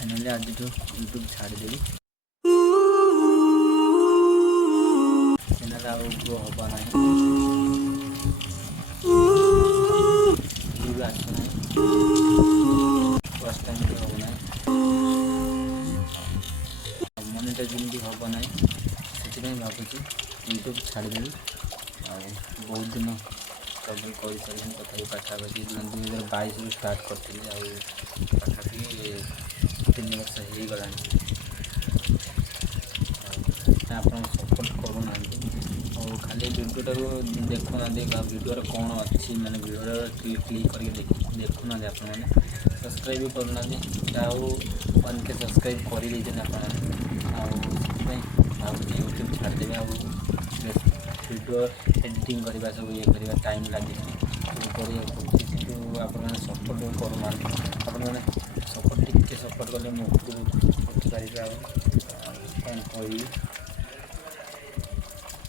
Finally आज YouTube छाड़देवी channel आउ grow हवा ना आसना फर्स्ट टाइम हम ना मोनेटाइजिंग भी हम ना से भावुँ यूट्यूब छाड़देवी बहुत दिन सब कर सारी तथा पाखापाखि 2022 स्टार्ट करी पाखापाखि 3 वर्ष हो गला आप सपोर्ट करूना और खाली वीडियोटा को देखुना वीडियो कौन अच्छी माने वीडियो क्लिक करके देखुना आप सब्सक्राइब भी करना आउ 1K सब्सक्राइब कर यूट्यूब छाड़देवी आ वीडियो एडिटिंग करवा सब ये करवा टाइम लगे आप सपोर्ट करूना आपने सपोर्ट टिके सपोर्ट कले मुझे उठी पारे कौन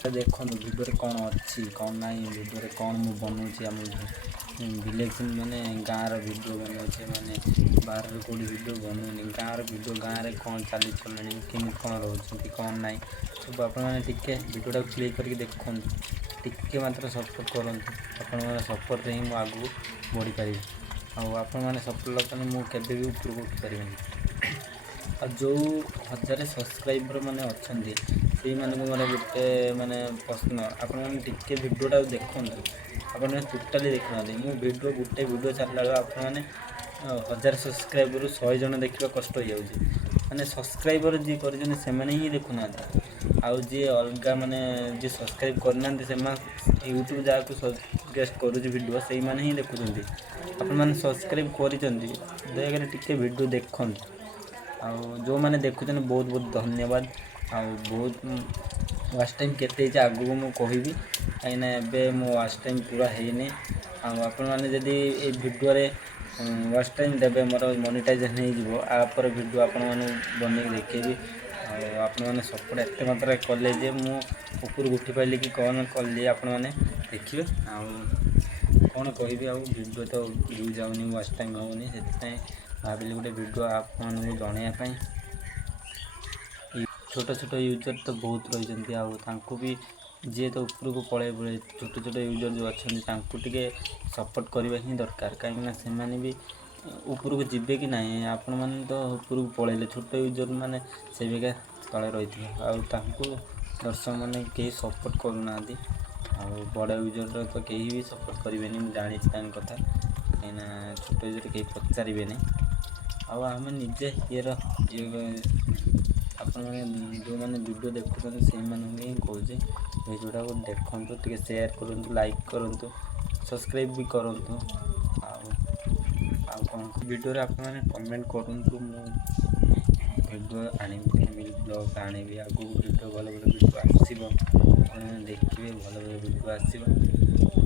कह देखो वीडियो कौन अच्छी कौन ना वीडियो कौन मुझे बनाऊँगी आम विलेज मैंने गाँव वीडियो बनाऊे मैंने बाहर कौट वीडियो बनाऊनी गाँव वीडियो गाँव में कौन चली चलनी केमी कौन रोचे कौन ना सब आपने वीडियो क्लिक करके देखो टिके मात्र सपोर्ट करूँ आपण सपोर्ट ही मुझे आगू बढ़ी पारि आपने सपोर्ट लगता मुझे भी ऊपर को उठिपारे आ जो 1000 सब्सक्राइबर मैंने अच्छा से मैंने गोटे माने प्रश्न आपने टिके वीडियोटा देखो आपने टोटाली देखना मो वीडियो गोटे वीडियो चलला आपने 1000 सब्सक्राइबर 100 जन देखा कष्ट हो जाऊँगी मैंने सब्सक्राइबर जी कर ही देखुना आउ जी अलग माने जी सब्सक्राइब करना यूट्यूब जहाँ सजेस्ट करुँच वीडियो से मैंने ही देखुं आपने सब्सक्राइब कर दयाकर टिके वीडियो देखते जो मैंने देखुं बहुत बहुत धन्यवाद आ बहुत वाच टाइम केते आगू मुझे कहबी कहीं मो वाच टाइम पूरा है आपने जदि ये वीडियो वाच टाइम देवे मोर मोनेटाइजेशन हो वीडियो आपण बन देखेबी आपने सपोर्ट एत मात्रा कले जे मु ऊपर उठी पाइली कि कौन कली आपण मैंने देखिए कौन कहबी आ वीडियो तो व्यू जाऊनी वाच टाइम होनी से भाविली गोटे वीडियो आप जनवाई छोट छोट यूजर तो बहुत रही भी जी तो ऊपर को पड़े पड़े छोट छोट यूजर जो अच्छा टे सपोर्ट करवा ही दरकार कहीं से भी ऊपर को जीवे कि नहीं आपण मैंने तो ऊपर को पलैले छोट यूजर मैंने से बेगा तले रही दर्शक मैंने कहीं सपोर्ट करूना बड़ यूजर तो कहीं भी सपोर्ट करेंगे मुझे जानी कथा कहीं छोट यूजर कहीं पचारे आम निजे ये आप जो मैंने वीडियो देखुं से ही कहे वीडियोटा को देखूँ टे शेयर करूँ लाइक करूँ सब्सक्राइब भी करूँ कौन वीडियो आपने कमेंट करूँ वीडियो आनी फैमिली ब्लॉग आनी आगू वीडियो भल भल वीडियो आसो देखिए भल भल वीडियो आसो।